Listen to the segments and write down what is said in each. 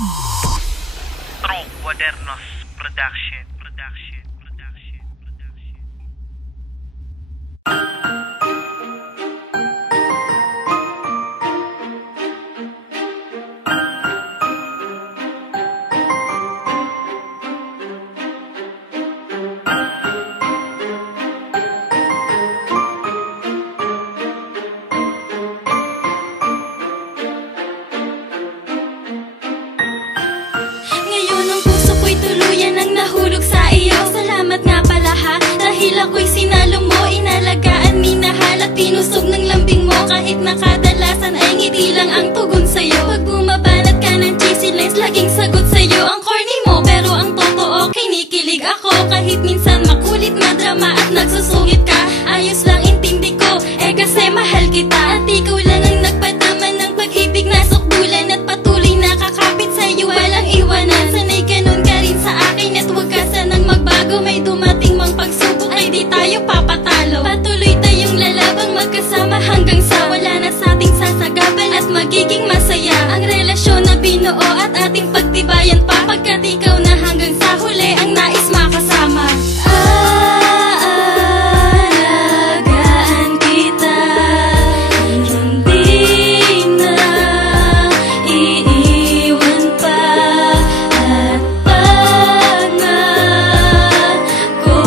True Quadernos Production. Ako'y sinalo mo, inalagaan, minahal at pinusog ng lambing mo. Kahit na kadalasan ay ngiti lang ang tugon sa'yo. Pag bumabanat ka ng cheesy lines, laging sagot sa'yo ang corny mo. Pero ang totoo, kinikilig ako. Kahit minsan makulit, madrama at nagsusungit ka. Ayos lang, intindi ko, kasi mahal kita. At ikaw lang ang nagpadama ng pag-ibig na sukdulan. At patuloy nakakapit sa'yo, walang iwanan. Sanay ganun ka rin sa akin at huwag ka sanang magbago. May dumating mang pagsubok, di tayo papatalo. Patuloy tayong lalabang magkasama hanggang sa wala na sa ating sasagaban at magiging masaya ang relasyon na binuo at ating pagtibayan pa. Pagkat ikaw na hanggang sa huli ang nais makasama. Aalagaan kita, hindi na iiwan pa. At pangako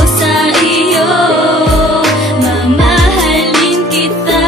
sa iyo, mamahalin kita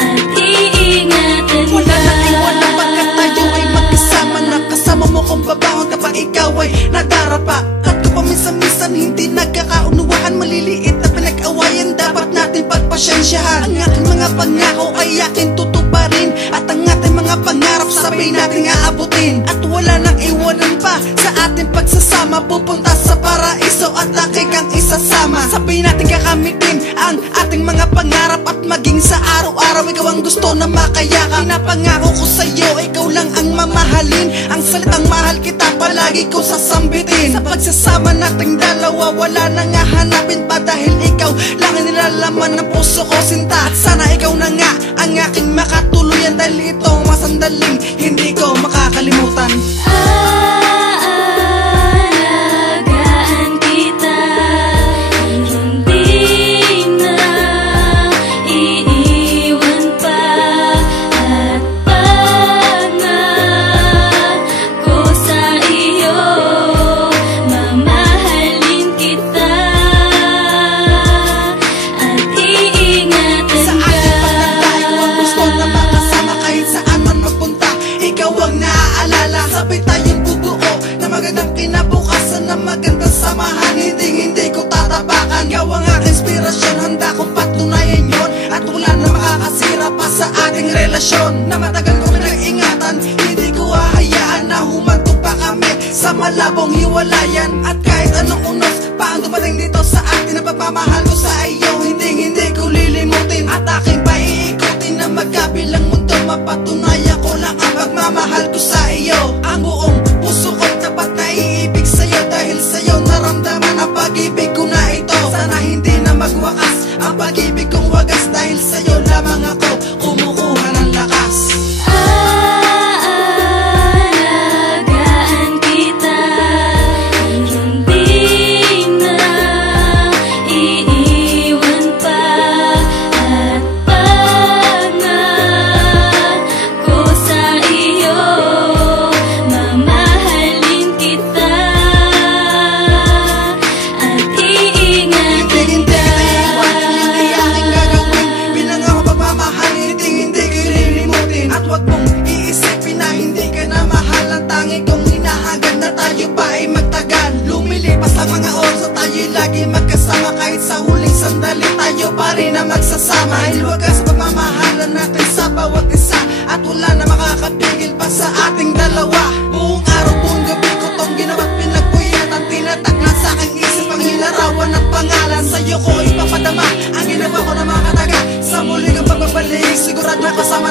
at iingatan ka. Wala nang iwanan pagkat tayo ay magkasama. Nakasama mo kung babahon kapag ikaw ay nadarapa. At kung paminsan-minsan hindi nagkakaunawaan, maliliit na pinag-awayan dapat natin pagpasyensyahan. Ang ating mga pangako ay aking tutuparin, at ang ating mga pangarap sabay nating aabutin. At wala nang iwanan pa sa ating pagsasama, pupunta sa paraiso at laki kang isasama. Sabay natin kakamitin ang ating mga pangarap at maging sa araw-araw ikaw ang gusto na makayakap. Pinapangako ko sa'yo, ikaw lang ang mamahalin. Ang salitang mahal kita palagi ko sasambitin. Sa pagsasama nating dalawa, wala nang hahanapin pa, dahil ikaw lang ang nilalaman ng puso ko, sinta. At sana ikaw na nga ang aking makatuluyan, dahil itong masandaling hindi ko makakalimutan. Aalagaan kita, hindi na iiwan pa. At pangako sa iyo, mamahalin kita at iingatan Sa ka. ating pagkatayo ang gusto na makasama, kahit saan man magpunta ikaw ang naaalala. Sabay tayong bubuo na magandang kinabukasan, na magandang samahan. Hindi ko tatapakan. Ikaw ang aking inspirasyon, handa kong patunayan yon. At wala na makakasira pa sa ating relasyon na matagal ko pinag-ingatan. Hindi ko hahayaan na humantong pa kami sa malabong hiwalayan. At kahit anong unos pa ang dumating dito sa atin, na pagmamahal ko sa iyo hindi ko lilimutin. At aking paiikutin na magkabilang mundo, mapatunayan ko lang ang pagmamahal ko sa iyo. Ang buong puso ko'y tapat na iibig sa'yo, dahil sa'yo naramdaman ang pag-ibig ko na ito. Sana hindi na magwakas ang pag-ibig kong wagas, dahil sa'yo lamang ako kumukuha ng lakas. Aalagaan kita, hindi na iiwan pa. At pangako sa iyo, mamahalin kita at iingatan Hindi ka. iiwanan, hindi aking gagawin. Pinangako pagmamahal, hindi ko lilimutin. At wag mong iisipin na hindi ka na mahal. Ang tangi kong hinahangad na tayo pa ay magtagal. Lumilipas ang mga oras at tayo'y lagi magkasama. Kahit sa huling sandali tayo pa rin na magsasama. Dahil wagas pagmamahalan natin sa bawat isa, at wala na makakapigil pa sa ating dalawa. Buong araw, buong gabi ko tong ginawa't pinagpuyatan. Tinatak na sa aking isip ang hilarawan at pangalan. Sa'yo ko ipapadama ang ginawa ko na makataga. Sa muli kang pagbabalik, sigurado na kasama